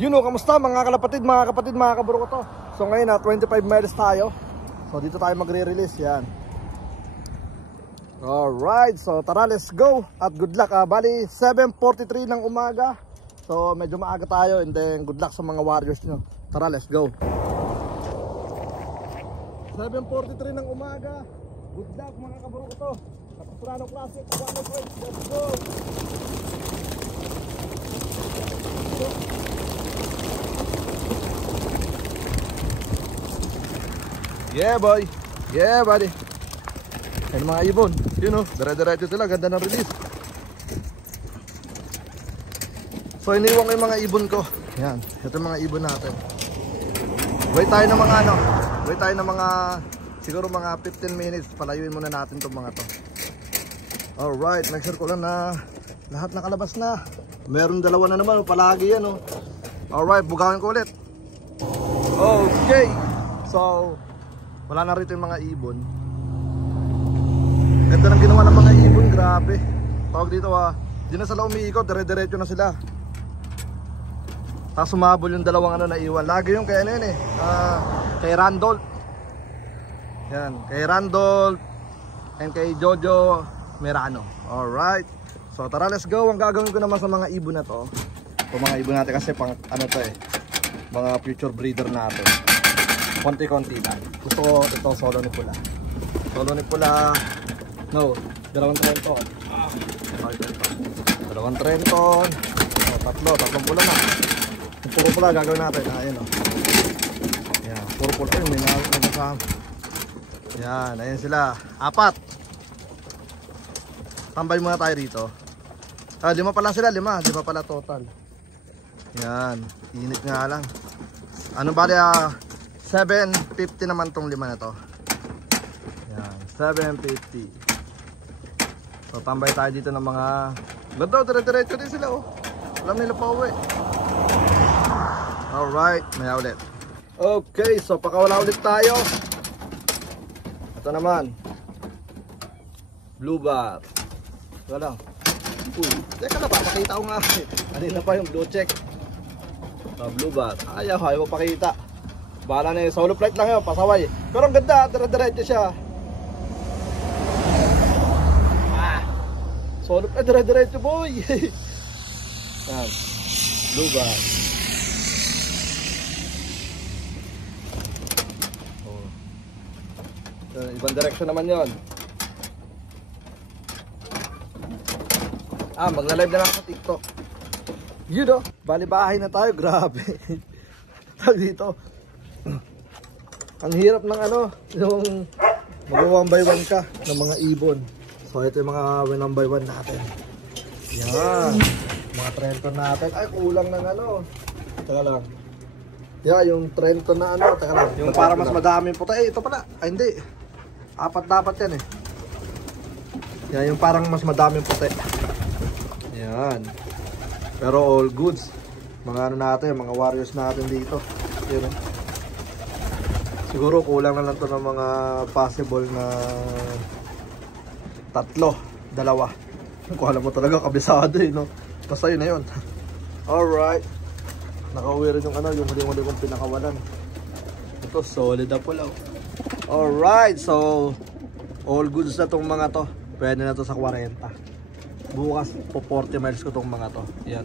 Kamusta mga kalapatid, mga kaburo ko to. So ngayon na 25 miles tayo. So dito tayo magre-release yan. Alright, so tara, let's go. At good luck. Bali 7:43 ng umaga. So medyo maaga tayo, and then good luck sa mga warriors nyo. Tara, let's go. 7:43 ng umaga. Good luck mga kaburo ko to. Capistrano Classic, let's go. Yeah boy, yeah buddy. Ayun mga ibon, dire-diretso sila, ganda ng release. So iniwan ko yung mga ibon ko. Yan, ito yung mga ibon natin. Wait tayo ng mga siguro mga 15 minutes. Palayuin muna natin itong mga to. Alright, make sure ko lang na lahat nakalabas na. Meron dalawa na naman, palagi yan. Alright, bugawan ko ulit. Okay, so wala na rito yung mga ibon. Ganda ng ginawa ng mga ibon, grabe. Tawag dito di na sila umiikot, dire-diretso na sila. Tapos sumabol yung dalawang na iwan. Lagi yung kay kay Randolph. Yan, kay Randolph and kay Jojo Merano. Alright, so tara, let's go. Ang gagawin ko naman sa mga ibon na to, mga ibon natin kasi pang mga future breeder natin. Konti-konti lang. Gusto ko ito solo ni Pula. No, dalawang Trenton. Dalawang Trenton. Tatlong pula na. Yung puro pula gagawin natin. Ayan Yan, puro pula. Ayun, may nakasama. Yan, ayan sila. 4. Tambay muna tayo rito. 5 pala sila, 5 pala total. Yan, init nga lang. Ano bali 750 naman tong 5 na to. Yan, 750. So tambay tayo dito ng mga ganda, dire-diretso din sila Alam nila pa uwi. Alright, maya ulit. Okay, so pakawala ulit tayo. Ito naman Blue Bar. Wala. Teka na, papakita ko nga. Kanina pa yung blue check. Blue Bar. Ayaw pakita. Bahala na yung solo flight lang yun, pasaway. Pero ang ganda, dire-diretso siya. Solo flight, dire-diretso boy. Yan, Blue Bar. Ibang direction naman yon. Magla-live na lang sa TikTok. Bali bahay na tayo, grabe. Tag dito. Ang hirap ng yung mag-1 by 1 ka ng mga ibon. So ito yung mga 1 by 1 natin. Yan, mga Trenton natin. Ay, kulang ng Teka lang. Yung Trenton na teka lang. Yung para mas madaming puta. Ito pala. Ay, hindi. 4 dapat yan Yan, yung parang mas madaming puti. Yan. Pero all goods. Mga natin, mga warriors natin dito. Yun Siguro kulang na lang to ng mga possible na 3, 2. Kung alam mo talaga, kabisado Basta yun na yun. Alright. Nakauwi rin yung yung huli-huli kong pinakawalan. Ito, solid na pula. Alright, so all goods na tong mga to. Pwede na to sa 40. Bukas po 40 miles ko tong mga to. Yan.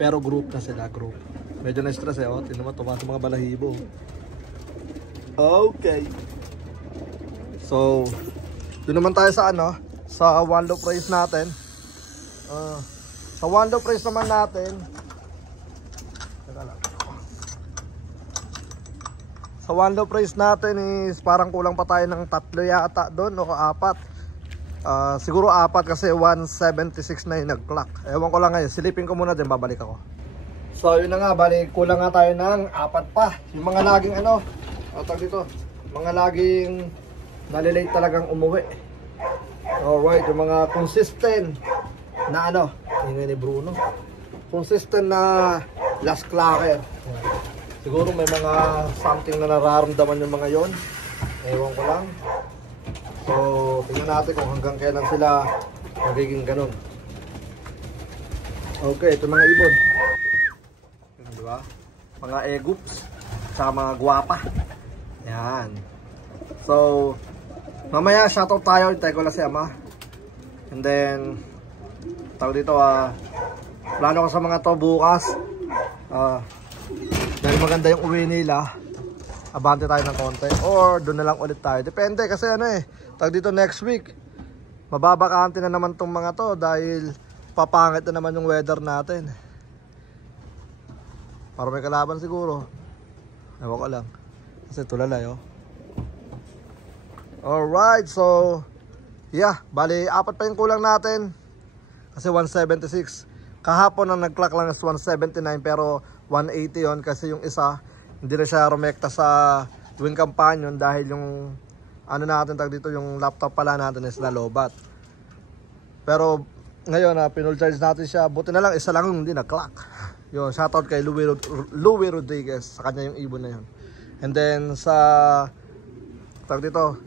Pero group na sila, group. Medyo na-stress tingnan mo, tumaas mga balahibo. Okay. So, doon naman tayo sa sa one low price natin. Sa one low price naman natin. Sa one low price natin is parang kulang pa tayo ng 3 yata doon o 4. Siguro 4 kasi 176 na yung nag-clock. Ewan ko lang ngayon, silipin ko muna din, babalik ako. So yun na nga, balik kulang nga tayo ng 4 pa. Yung mga laging dito, mga laging nalilate talagang umuwi. Alright, yung mga consistent na ingay ni Bruno. Consistent na last clocker. Siguro may mga something na nararamdaman yung mga yon. Ewan ko lang. So, tingnan natin kung hanggang kailan sila magiging ganun. Okay, ito mga ibon. Diba? Mga egoops, tsaka mga guwapa. Yan. So, mamaya shoutout tayo, hintay ko lang si ama. And then, tawag dito, plano ko sa mga to bukas. Dahil maganda yung uwi nila, abante tayo ng konti. Or doon na lang ulit tayo. Depende kasi ano tawag dito next week. Mababakante na naman tong mga to dahil papangit na naman yung weather natin. Para may kalaban siguro. Ewan ko lang. Kasi tulalay Alright, so yeah, bali apat pa yung kulang natin. Kasi 176. Kahapon ang nag-clock lang is 179 pero 180 yon kasi yung isa hindi na siya rumekta sa Wing Companion dahil yung ano natin tag dito yung laptop pala natin is nalobat. Pero ngayon pinull charge natin siya. Buti na lang isa lang yung hindi na-clock. Yun, shoutout kay Louie Rodriguez, sa kanya yung ibon na yun. And then sa tag dito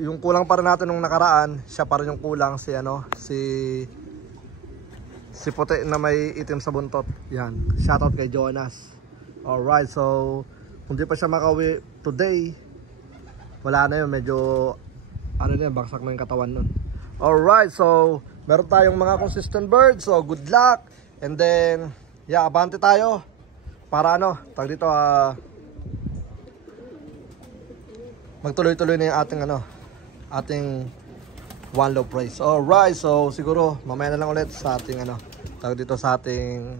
yung kulang para natin nung nakaraan, siya pa rin yung kulang si si puti na may itim sa buntot. Yan, shoutout kay Jonas. Alright, so kung di pa siya makauwi today, wala na yun, medyo ano na yun, baksak na yung katawan nun. Alright, so meron tayong mga consistent birds, so good luck. And then yeah, abante tayo para tag dito magtuloy-tuloy na yung ating one low price. Alright, so siguro mamaya na lang ulit sa ating tawag dito sa ating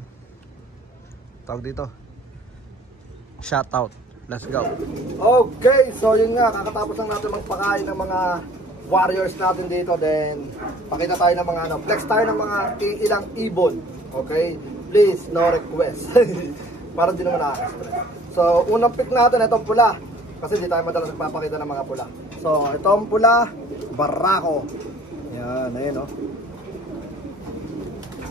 tawag dito shoutout. Let's go. Okay, so yun nga, kakatapos lang natin magpakain ng mga warriors natin dito. Then pakita tayo ng mga flex tayo ng mga ilang ibon. Okay, please no request. Para di naman nakaka-stress. So unang pick natin itong pula, kasi di tayo madalas nagpapakita ng mga pula. So itong pula, Barako. Yan, ayun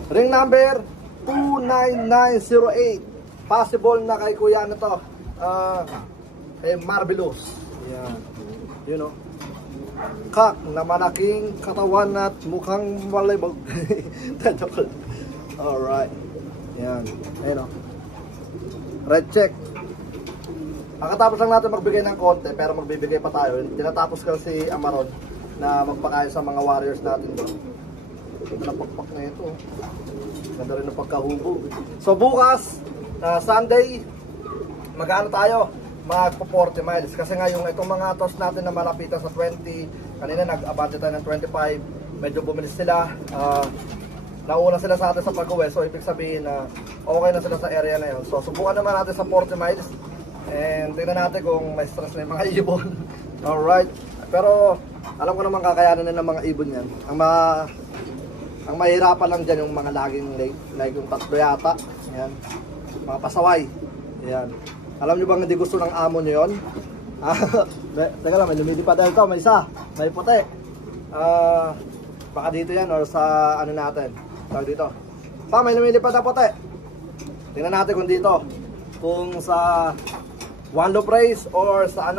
Ring number 29908. Possible na kay kuya kay Marvelous. Yan. You Kak na malaking katawan at mukhang malibog. Alright. Yan. Ayun Red check. Akatapos lang natin magbigay ng konti, pero magbibigay pa tayo. Tinatapos ko si Amaron na magpakain sa mga warriors natin doon. Ganda na pakpak na ito. Ganda rin ng pagkahubo. So bukas, Sunday, mag-ano tayo? Magpo 40 miles. Kasi nga yung itong mga toss natin na malapitan sa 20, kanina nag-abante tayo ng 25. Medyo bumilis sila. Nauna sila sa atin sa pag-uwi. So ibig sabihin na okay na sila sa area na yun. So subukan naman natin sa 40 miles. And tingnan natin kung may stress na yung mga ibon. Alright. Pero alam ko naman kakayanan na ng mga ibon yan. Ang mahirapan lang dyan yung mga laging late. Like yung tatlo yata. Yan. Mga pasaway. Yan. Alam nyo bang hindi gusto ng amo nyo yun? Teka lang, may lumilipad dahil ito. May isa. May puti. Baka dito yan or sa ano natin. Tawag dito. May lumilipad na puti. Tingnan natin kung dito. Kung sa one low price or sa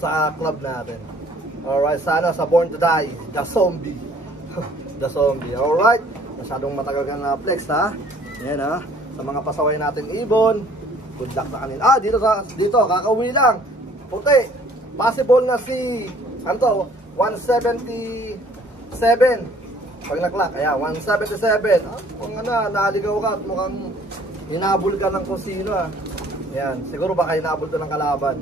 sa club natin. Alright, sa Born to Die, The Zombie. The Zombie. Alright, masyadong matagal ka na flex Yan sa mga pasaway natin ibon. Good luck sa kanila. Dito kakauwi lang. Puti. Possible na si 177 pag na-clock. Ayan, 177. Kung naligaw ka at mukhang hinabol ka ng kung sino Yan, siguro baka hinabol to ng kalaban.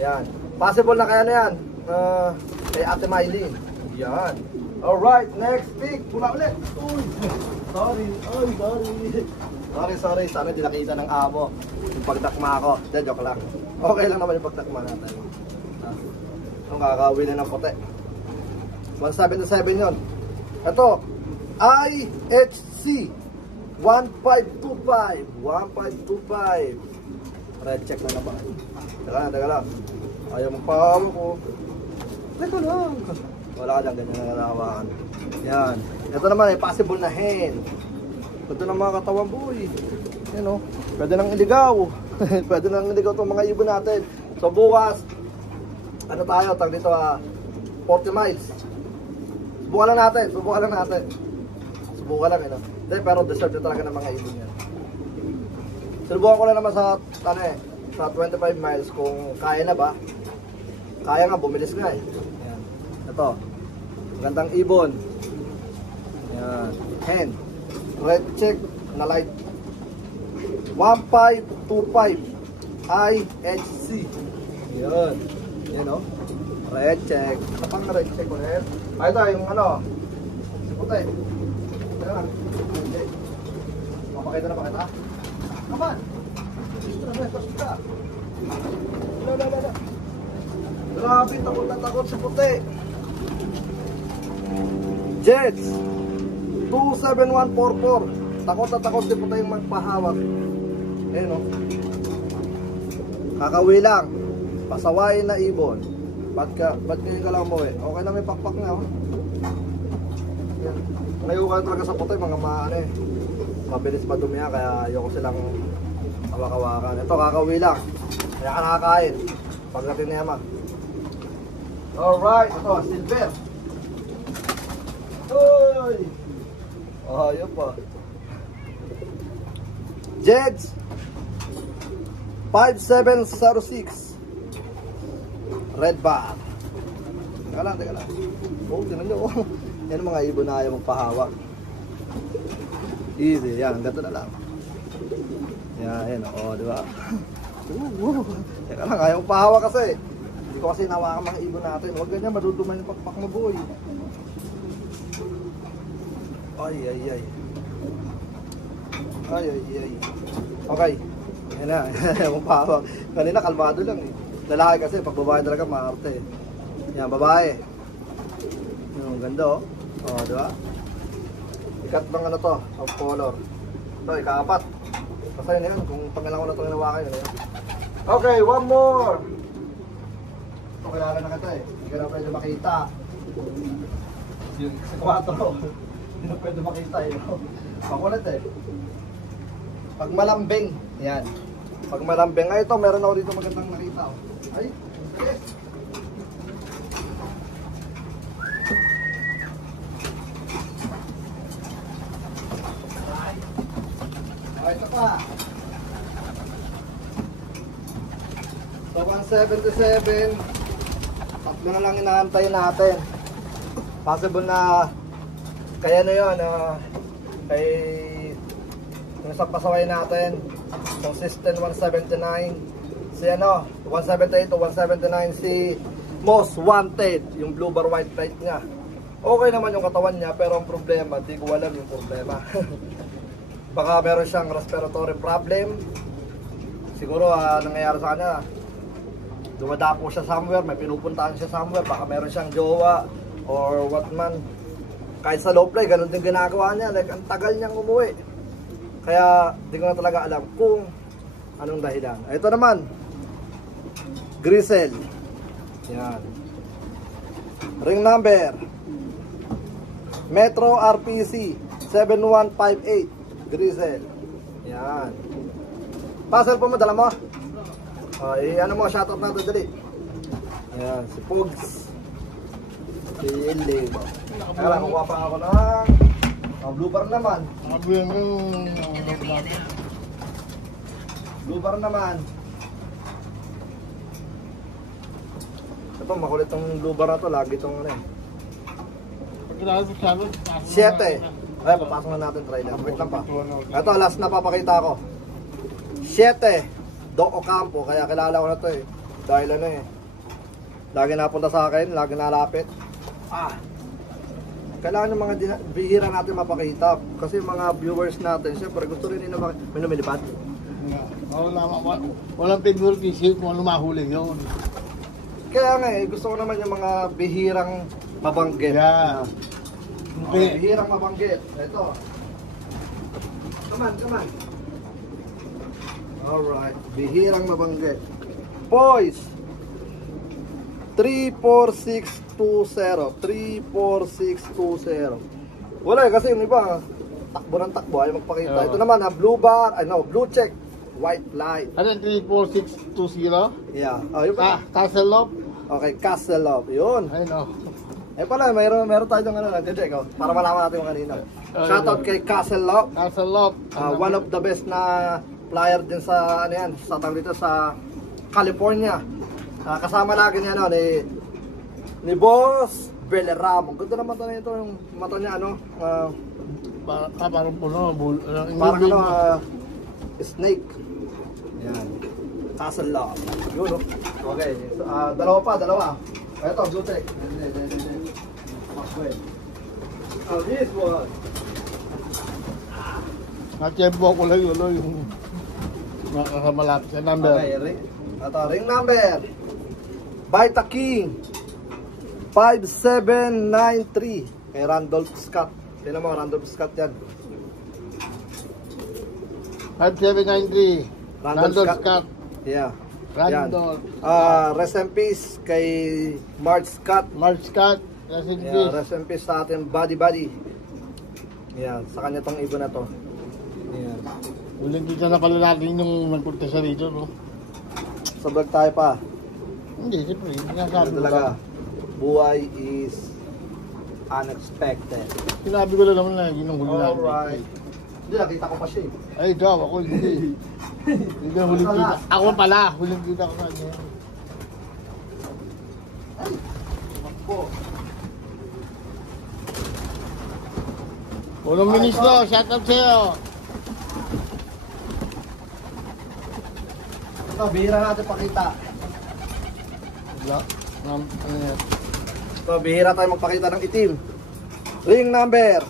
Yan. Possible na kaya na yan. Kay Ate Mylene. Yan. Alright, next pick. Pula ulit. Uy. Sorry. Sana di nakita ng amo yung pagtakma ko. Joke lang. Okay lang naman yung pagtakma natin. Itong kakawin na ng puti. 177 yun. Ito, IHC 1525. Red check na naman. Teka lang. Ayaw magpahawa ko. Teka lang. Wala ka dyan, ganyan na nalawakan. Yan. Ito naman ay possible na hen. Ito na mga katawan boy. Yan pwede nang iligaw. Pwede nang iligaw itong mga ibon natin. So bukas, tayo, tag dito 40 miles. Subukan lang natin. Subukan lang Pero deserve na talaga ng mga ibon yan. Sinubukan ko lang naman sa, ano eh, sa 25 miles kung kaya na ba. Kaya nga, bumilis nga eh. Ayan. Ito. Gandang ibon. Ayan. Hen. Red check na light. 1525 IHC. Ayan. Ayan o. Red check. Ito pang red check ulit. Ay, ito yung ano. Siputi. Ito lang. Papakita na pa kita. Come on. Grabe, takot na takot sa puti. Jets 27144. Takot na takot si puti yung magpahawak. Ayun o. Kakawi lang. Pasawain na ibon. Ba't kayo ka lang mo eh? Okay lang, may pakpak na o. Ngayon kayo talaga sa puti, mga maano eh. Mabilis madumihan, kaya ayoko silang hawak-hawakan. Ito, kakawi lang. Kaya ka nakakain. Pagdating niya ma. Alright, ito, silver. Uy! Oh, yun pa. Jeds 5706 Red bar. Teka lang. Oh, tingnan nyo. Yan ang mga ibon na ayaw magpahawak. Easy, yan, ganito na lang. Yan, o, di ba? Teka lang, ayaw magpahawak kasi. Hindi ko kasi nawakan mga ibon natin. Huwag ganyan, madudumay yung pakpak mo, boy. Ay. Okay. Yan na, ayaw magpahawak. Kanina, kalmado lang eh. Lalaki kasi, pag babae talaga, maarte. Yan, babae. Yung ganda, o, di ba? Ikat bang ano to, of color. Ito, ikaapat. Basta yun yan, kung pangilang ko na itong hinawakan yun. Okay, one more. Ito, kilala na kita eh. Hindi ka na pwede makita. Yung si 4. Hindi na pwede makita eh. Pakulit eh. Pag malambing, yan. Pag malambing, ay ito, meron ako dito magandang nakita. Ay, okay. Ito pa. So 177. Tatlo na lang inaantay natin. Possible na kaya na yun, kay yung isang pasaway natin, consistent 179, si ano 178 to 179, si most wanted, yung blue bar white light niya. Okay naman yung katawan niya, pero ang problema, di ko alam yung problema. Baka meron siyang respiratory problem. Siguro nangyayari sa kanya, dumadapo siya somewhere, may pinupuntahan siya somewhere, baka meron siyang jowa or what man. Kahit sa low play, ganun din ginagawa niya. Like, ang tagal niyang umuwi. Kaya, di ko na talaga alam kung anong dahilan. Ito naman, Grisel. Yan. Ring number, Metro RPC 7158. Grisel. Yan. Puzzle po mo, dala mo. Ano mo, shoutout natin dali. Ayan, si Pugs. Si Eli. Kaya kukuha pa ako ng blue bar naman. Blue bar naman. Ito, makulit tong blue bar na to. Lagi itong ano eh. 7. Ay, papasok na natin trailer. Wait lang pa. Ito, last na papakita ko. 7. Doc Ocampo. Kaya kilala ko na to eh. Dahil ano eh. Lagi napunta sa akin. Lagi nalapit. Kailangan yung mga bihira natin mapakita. Kasi mga viewers natin, syempre gusto rin nila makita. May lumilipad? Walang pinball fishing kung ano mahuli yun. Kaya nga eh, gusto ko naman yung mga bihirang mabanggit. Yeah. Okay, bihirang mabanggit. Ito. Come on. Alright, bihirang mabanggit. Boys, 34620. 34620. Wala eh, kasi yung iba takbo ng takbo ay magpakita. Ito naman blue bar, blue check, white light. Ano yung 34620? Yeah. Yun pa. Castle Love? Okay, Castle Love. Yun. Ayun Pala, mayroon tayo ng nag-check para malaman natin yung kanina. Shoutout kay Castle Love. Castle Love. One of the best na flyer din sa ano yan, sa tawag dito sa California. Kasama lagi niya ano ni Boss Beleramo. Ganda naman to nito yung mata niya ano, Parang puno, parang ano, snake. Yan. Castle Love. Yun, no? Okay. So, dalawa. Ito, blue tech. Okay. Oh, this one. na-tempo ko lang yun, yung nakamalapit sa number. Okay, ring number. Vita King 5793 kay Randolph Scott. Tingnan mo, Randolph Scott yan. 5793 Randolph Scott. Yeah. Randolph. Rest in peace kay Mark Scott. Rest in peace. Yeah, rest in peace sa ating buddy. Yeah, sa kanya tong ibon na to. Yeah. Uling kita na pala natin yung nagpunta sa rito, no? Sa vlog tayo pa. Hindi, siyempre. Ano talaga? Buhay is unexpected. Sinabi ko lang naman na yun ang huli natin. Alright. Hindi, nakita ko pa siya eh. Ay, ikaw, ako hindi. Hindi na huling kita. Ako pala, huling kita ko sa kanya. Ay! Makbo. Unang ministro, shout out sa'yo. Ito, bihira natin pakita. Wala. Ano yan? Ito, bihira tayo magpakita ng itim. Ring number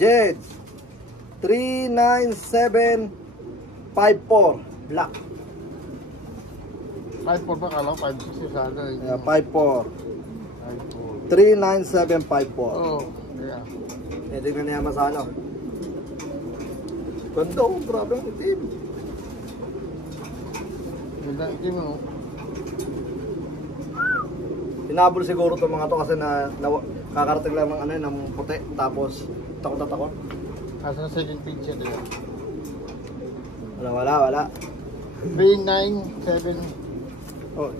Jed 39754 black. 5-4 ba kala? 5-6 sana. Yeah, 54 39754. Oo. Kaya. Tingnan niya mas ano. Ganda, oh, grabe ang itim. Ganda itim, no? Hinabol siguro itong mga to kasi na kakarating lang ng ano ng puti tapos takot na takot. Asa second page yan yun? Wala. 397. Oh.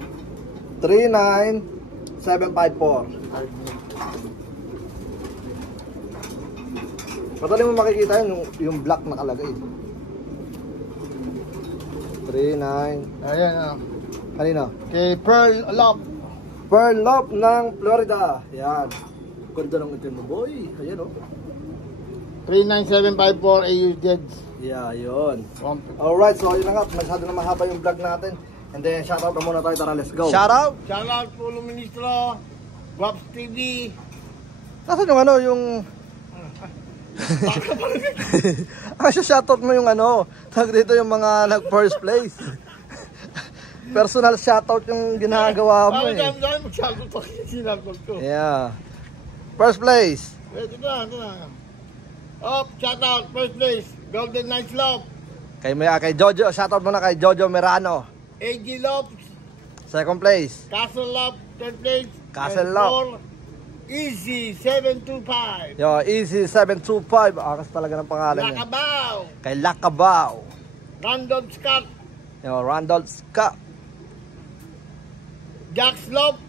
39754. Madali mo makikita yung black nakalagay. 39. Ayan, Kanina? kay Pearl Lop. Pearl Lop ng Florida. Yan. Ganda ng itim mo, boy. Ayan, oh. 39754 AU Jeds. Yeah, yun. Alright, so yun na nga. Masyado na mahaba yung vlog natin. And then, shoutout na muna tayo. Tara, let's go. Shoutout! Shoutout po ng Ministro, Guaps TV. Nasaan yung ano, yung... shoutout mo yung ano, tag dito yung mga nag-first place. Personal shoutout yung ginagawa mo eh. Dami mag-shoutout ako sinakot ko. Yeah. First place. Ito na. Shoutout, first place, Golden Knights Love. Kay Jojo, shoutout muna kay Jojo Merano. AG Love. Second place. Castle Love, third place. Castle Love. Easy 725. Yo, Easy 725. Akas talaga ng pangalan niya. Lakabaw. Kay Lakabaw. Randolph Scott. Yo, Randolph Scott. Jax Love.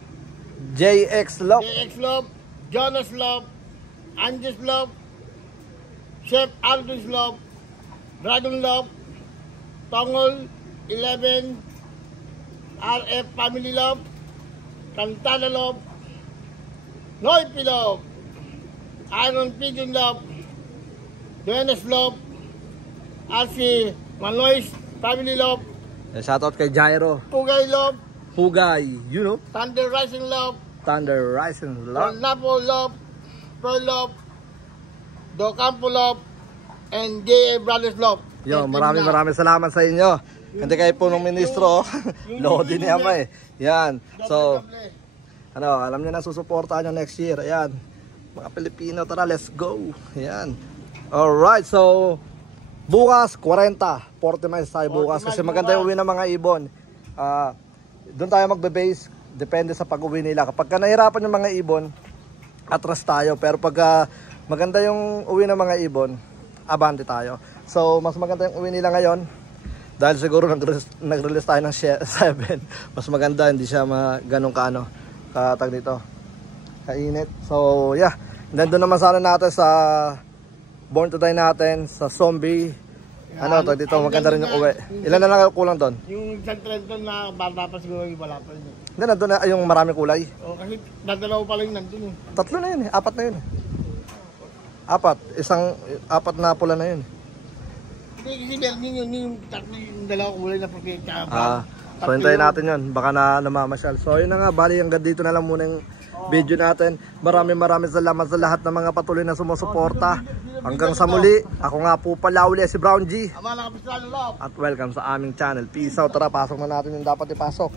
JX Love. JX Love. Jonas Love. Angus Love. Chef Aldous Love. Dragon Love. Tongol 11. RF Family Love. Cantana Love. Noipi Love. Iron Pigeon Love. Duenas Love. Asi Manois Family Love. Shoutout kay Jairo. Pugay Love. Pugay, you know. Thunder Rising Love. Thunder Rising Love. Napo Love. Pearl Love. Do Campo Love. And J.A. Brothers Love. Yo, maraming salamat sa inyo. Hindi kayo po ng ministro. Lodi ni Ama eh. Yan. So, ano, alam niyo na susuportahan nyo next year. Ayan. Mga Pilipino, tara, let's go. Ayan. Alright, so bukas 40 miles tayo bukas kasi maganda yung uwi ng mga ibon. Doon tayo magbe-base, depende sa pag-uwi nila. Kapag nahirapan yung mga ibon, atras tayo. Pero pag maganda yung uwi ng mga ibon, abante tayo. So mas maganda yung uwi nila ngayon dahil siguro nag-release tayo ng 7. Mas maganda, hindi siya ganun katag dito, kainit. So yeah, nandun naman sana natin sa Born to Die natin, sa zombie Ano to, dito maganda rin yung uwi. Ilan na lang kayo kulang doon? Yung isang Trenton na bata pa siguro yung wala pa rin. Hindi, nandun na yung maraming kulay. O kasi dadalaw pa lang nandun eh. 3 na yun eh, 4 na yun eh. 4 na pula na yun. Hindi kasi meron yung tatlo yung dalawang kulay na puti. So hintayin natin yun, baka na namamasyal. So yun na nga, bali hanggang dito na lang muna yung video natin. Maraming salamat sa lahat ng mga patuloy na sumusuporta. Hanggang sa muli, ako nga po pala uli si Brown G. Ama na kapistrano, love. At welcome sa aming channel. Peace out, tara pasok na natin yung dapat ipasok.